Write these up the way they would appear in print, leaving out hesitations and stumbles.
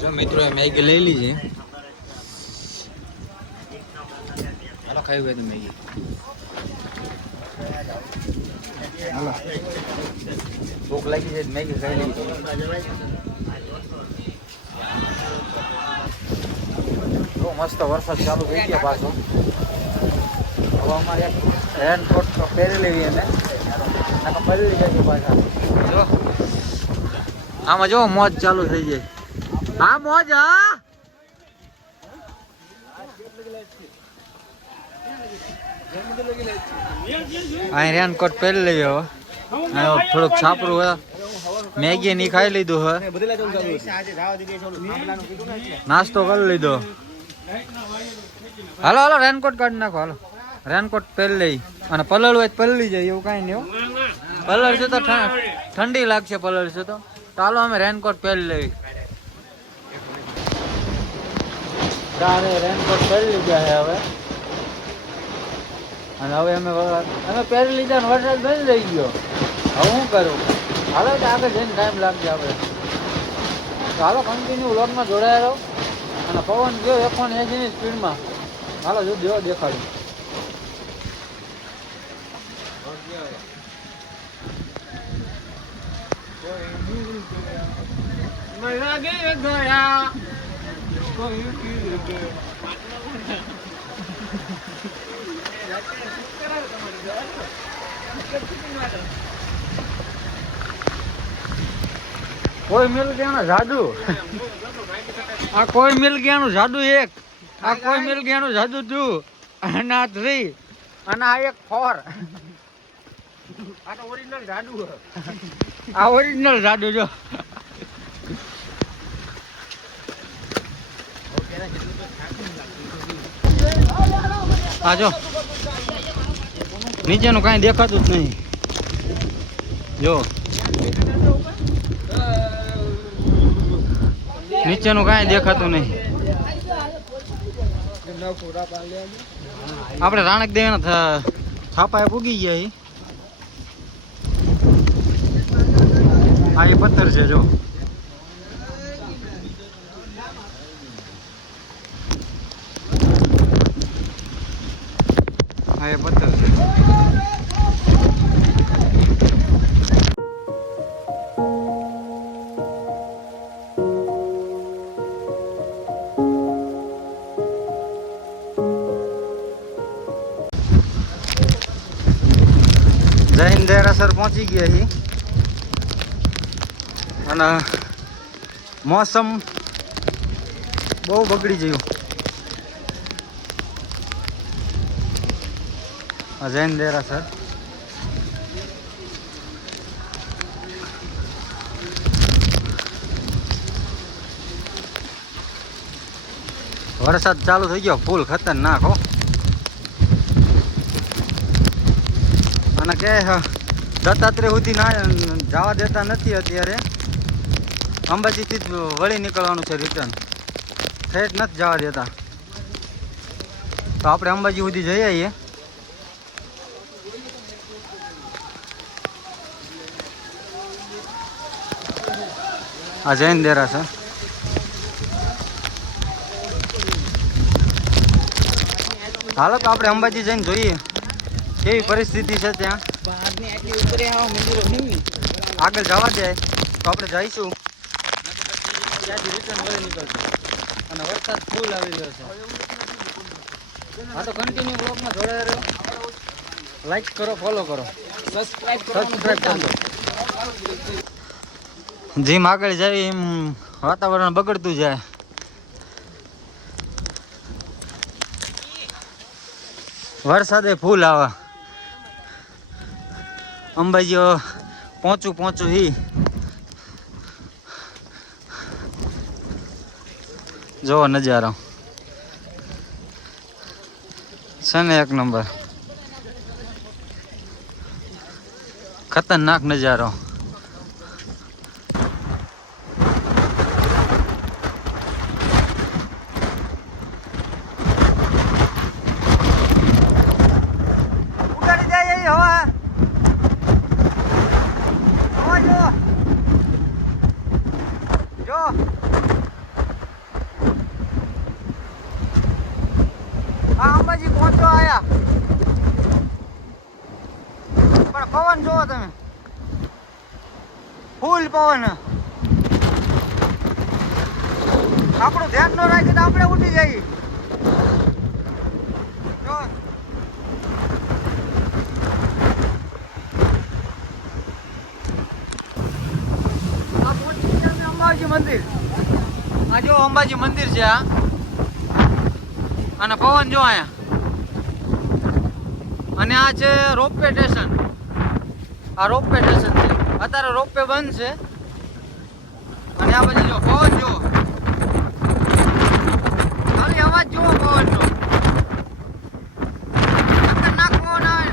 જો મિત્રો મેગી લઈ લીધી. હાલો ખાઈ હોય તો મેગી. હાલો ભૂખ લાગી છે મેગી ખાઈ લઈ. બહુ મસ્ત વરસાદ ચાલુ થઈ ગયો પાછો. હવે અમારે રેનકોટ તો પહેરી લેવી એને પલળી જાય પાછા. જો આમાં જો મોજ ચાલુ થઈ જાય. હા મોજ. હા અહીં રેનકોટ પહેરી લેવી. હવે થોડુંક છાપરું હોય. મેગી ની ખાઈ લીધું હે. નાસ્તો કરી લીધો. હાલો હાલો રેનકોટ કાઢી નાખો. હાલો રેનકોટ પહેરી લઈ અને પલળ હોય પલળી જાય એવું કઈ નહીં. પલળશે તો ઠંડી લાગશે. પલળશે તો ચાલો અમે રેનકોટ પહેરી લઈ. તારે રેનકોટ પહેરી લીધા છે હવે. અને હવે અમે પહેરી લીધા ને વરસાદ બંધ થઈ ગયો. હવે શું કરું? હાલો તો આગળ જઈને ટાઈમ લાગશે આપણે. હાલો કન્ટિન્યુ વ્લોગમાં જોડાયા રહો. અને પવન ગયો 180 ની સ્પીડમાં. હાલો જો દેખાડું. કોઈ મિલ ગયાનું જાદુ. આ કોઈ મિલ ગયાનું જાદુ એક. આ કોઈ મિલ ગયાનું જાદુ 2 અને આ 3 અને આ એક 4. આ તો ઓરિજિનલ જાદુ. આ ઓરિજિનલ જાદુ જો. આ જો નીચેનું કાંઈ દેખાતું જ નહીં. જો નીચેનું કાંઈ દેખાતું નહીં. આપણે રાણક દેવાના થાપાએ પૂગી ગયા. આ એ પથ્થર છે જો. આ એ પથ્થર છે. જૈન દેરાસર પહોંચી ગયા છીએ. અને મોસમ બહુ બગડી ગયું. જૈન દેરાસર વરસાદ ચાલુ થઈ ગયો ફૂલ ખતરનાક હો. અને કે દત્તાત્રેય સુધી ના જવા દેતા નથી અત્યારે. અંબાજીથી જ વળી નીકળવાનું છે રિટર્ન. ઠેઠ નથી જવા દેતા. તો આપણે અંબાજી સુધી જઈ આવીએ. આ જૈન દેરાસર. હાલો તો આપણે અંબાજી જઈને જોઈએ કેવી પરિસ્થિતિ છે ત્યાં. આગળ જવા દે તો આપણે જઈશું. ત્યાંથી રિટર્ન વળી નીકળશું. અને વરસાદ ફૂલ આવી રહ્યો છે. હા તો કન્ટિન્યુ બ્લોગમાં જોડાયા રહો. લાઈક કરો, ફોલો કરો, સબસ્ક્રાઇબ કરો. જેમ આગળ જાય એમ વાતાવરણ બગડતું જાય. વરસાદે ફૂલ આવે. અંબાજી પહોંચું હી. જોવો નજારો છે ને એક નંબર. ખતરનાક નજારો. આ અંબાજી પહોંચો આયા, પણ પવન જોવો તમે, ફૂલ પવન. આપણું ધ્યાન ન રાખે તો આપણે ઉઠી જઈએ. અંબાજી મંદિર, આ જો અંબાજી મંદિર છે આ, અને પવન જો અહીંયા, અને આ છે રોપવે સ્ટેશન. આ રોપવે સ્ટેશન છે, અત્યારે રોપવે બંધ છે. અને આ પછી જો પવન જો, ખાલી અવાજ જુઓ પવન નો, ખતરનાક પવન આવે.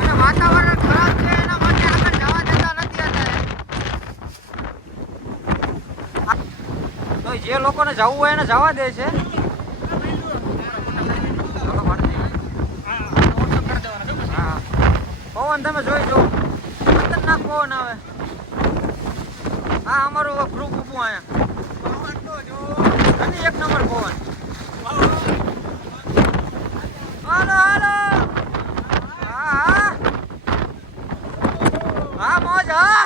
અને વાતાવરણ ખરાબ છે એના માટે આગળ જવા દેતા નથી અત્યારે. તો જે લોકોને જવું હોય એને જવા દે છે. પવન તમે જોઈ જો, ખતરનાક પવન આવે. હા, અમારું ગ્રુપ ઊભું અહીંયા, અને એક નંબર પવન. હાલો હાલો, હા હા હા, મોજ. હા,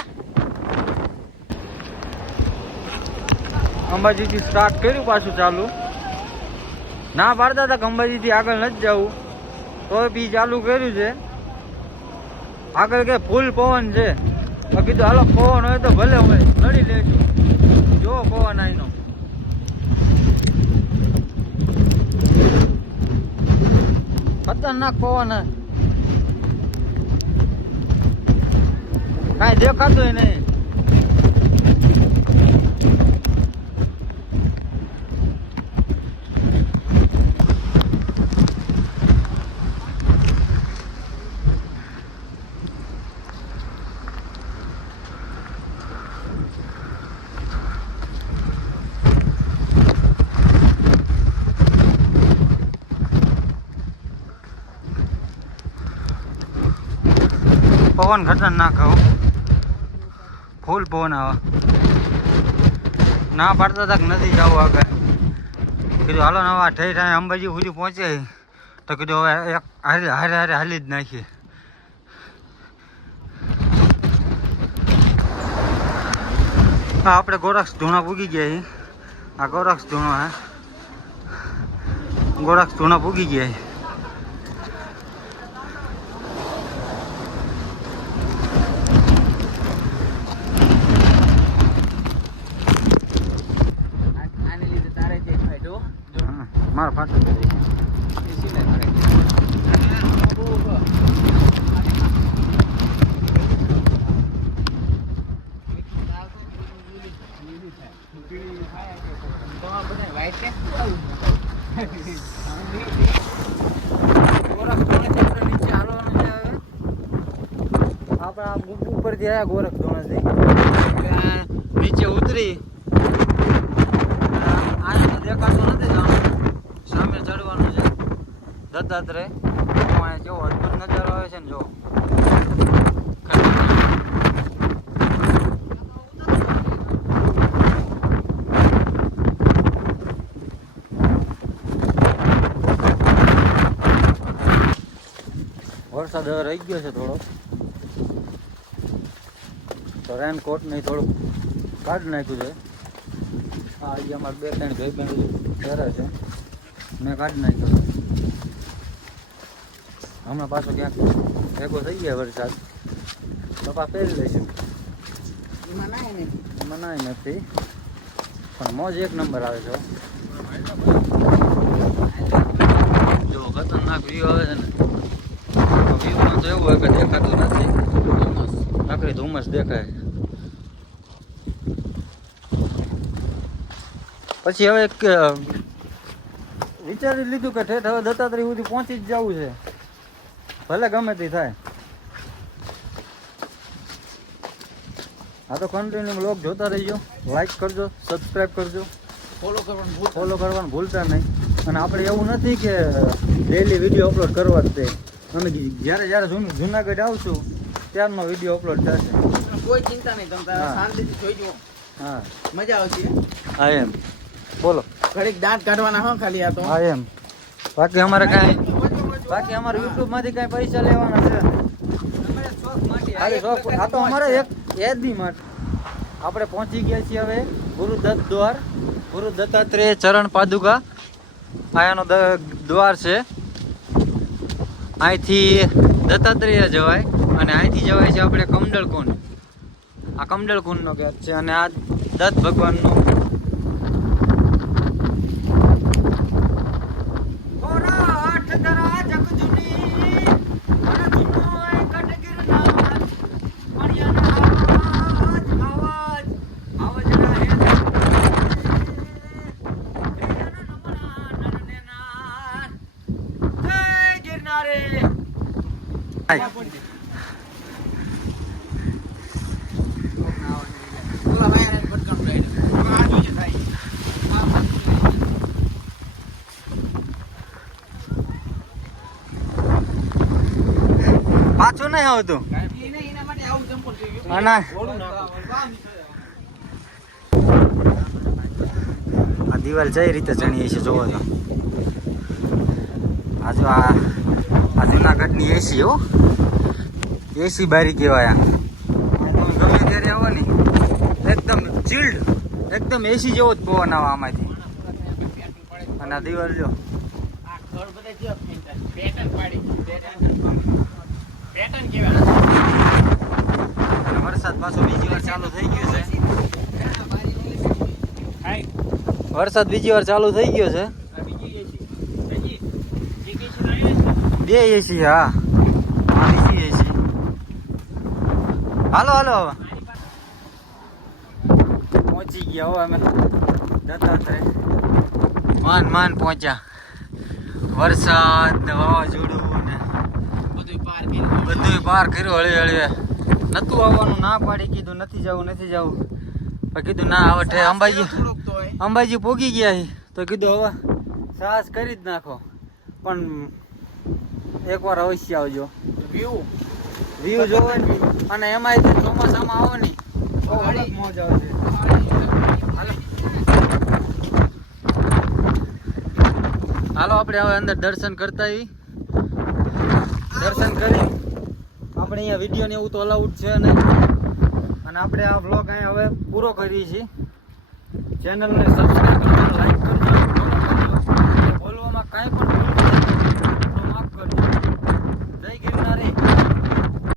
અંબાજીથી સ્ટાર્ટ કર્યું પાછું ચાલુ. ના પાડતા હતા કે અંબાજીથી આગળ નથી જવું, તો બી ચાલુ કર્યું છે. આગળ કે ફૂલ પવન છે. કીધું હાલો પવન હોય તો ભલે હોય, લડી લેજો. જો પવન અહીંનો, ખતરનાક પવન હે, કાંઈ દેખાતું નહીં. પવન ખતરનાક હો, ફૂલ પવન આવે. ના પાડતા હતા કે નથી જવું આગળ. કીધું હાલો નવા ઠઈ ઠાઈ અંબાજી સુધી પહોંચે તો કીધું હવે એક હારે હારે હારે હાલી જ નાખીએ. હા, આપણે ગોરક્ષ ધૂણા પૂગી ગયા. આ ગોરક્ષ ધૂણો હે, ગોરક્ષ ધૂણા પૂગી ગયા. મારા ફાટો આપણા ઉપરથી આવ્યા ગોરખ ધોણાથી નીચે ઉતરી. આ દેખાતો નથી જવાનું, સામે ચડવાનું છે દત્તાત્રેય. જો અદભુત નજારો આવે છે ને, જો વરસાદ હવે રહી ગયો છે થોડો, તો રેનકોટ નહીં થોડુંક કાઢી નાખ્યું છે. હા, અહીંયા અમારે 2-3 ભાઈબંધો ઘરે છે, મેં કાઢી નાખ્યો. હમણાં પાછો ક્યાંક ભેગો થઈ ગયા વરસાદ, કપા પહેરી લઈશું. મનાય નથી, પણ મોજ એક નંબર આવે છે. જો ખતરનાક વ્યૂ આવે છે ને, વ્યૂમાં તો એવું હોય કે દેખાતું નથી, આખરી ધુમ્મસ દેખાય. પછી હવે એક વિચારી લીધું કે ઠેઠ હવે દત્તાત્રેય સુધી પહોંચી જ જવું છે, ભલે ગમે તે થાય. હા, તો કન્ટિન્યુ બ્લોગ જોતા રહીજો, લાઈક કરજો, સબસ્ક્રાઈબ કરજો, ફોલો કરવાનું ભૂલતા નહીં. અને આપણે એવું નથી કે ડેલી વિડીયો અપલોડ કરવા જ તે, અમે જ્યારે જ્યારે જુનાગઢ આવશું ત્યારનો વિડીયો અપલોડ થશે. કોઈ ચિંતા નહીં, તમે શાંતિથી જોઈજો. હા, મજા આવશે. હા, એમ બોલો. ઘડીક દાંત કાઢવાના હો ખાલી આ તો. હા એમ. બાકી અમારે YouTube માંથી કઈ પૈસા લેવાના છે ખાલી શોખ. આ તો અમારે એક યાદી માટે. આપણે પહોંચી ગયા છીએ હવે ગુરુદત્ત દ્વાર, ગુરુ દત્તાત્રેય ચરણ પાદુકા. આ એનો દ્વાર છે. અહીંથી દત્તાત્રેય જવાય અને અહીંથી જવાય છે આપણે કમંડળ કુંડ. આ કમંડળ કુંડ નો ગેટ છે અને આ દત્ત ભગવાન નો. પાછું નહીં આવતું. આ દિવાલ જઈ રીતે ચણીએ છે જોવો તો. આ જો આ જુનાગઢની એસી હો, એસી બારી કહેવાય. તમે ગમે ત્યારે આવો ને એકદમ ચિલ્ડ, એકદમ એસી જેવો જ પવન આવે આમાંથી. અને આ દિવાલ જો વરસાદ પાછો બીજી વાર ચાલુ થઈ ગયો છે. વરસાદ બીજી વાર ચાલુ થઈ ગયો છે. બે એસી. હા બીજી એસી. હાલો હાલો હવે પહોંચી ગયા હો અમે દત્તાત્રેય. માન પહોંચ્યા. વરસાદ ને વાવાઝોડું ને બધું પાર કર્યું. હળી હળી નતું આવવાનું, ના પાડી કીધું નથી જવું. પણ કીધું ના હવે અંબાજી પોગી ગયા તો કીધું હવે સાહસ કરી જ નાખો. પણ એકવાર અવશ્ય આવજો, વ્યૂ જોવો ને. અને એમાંય ચોમાસામાં આવો ને તો અલગ મોજ આવશે. હાલો આપણે હવે અંદર દર્શન કરતા આવી. દર્શન કરી આપણે અહીંયા વિડીયો ને એવું તો અલાઉડ છે નહીં. અને આપણે આ વ્લોગ અહીંયા હવે પૂરો કરીએ છીએ. ચેનલને સબસ્ક્રાઈબ કરજો, લાઈક કરજો, બોલવામાં કાંઈ પણ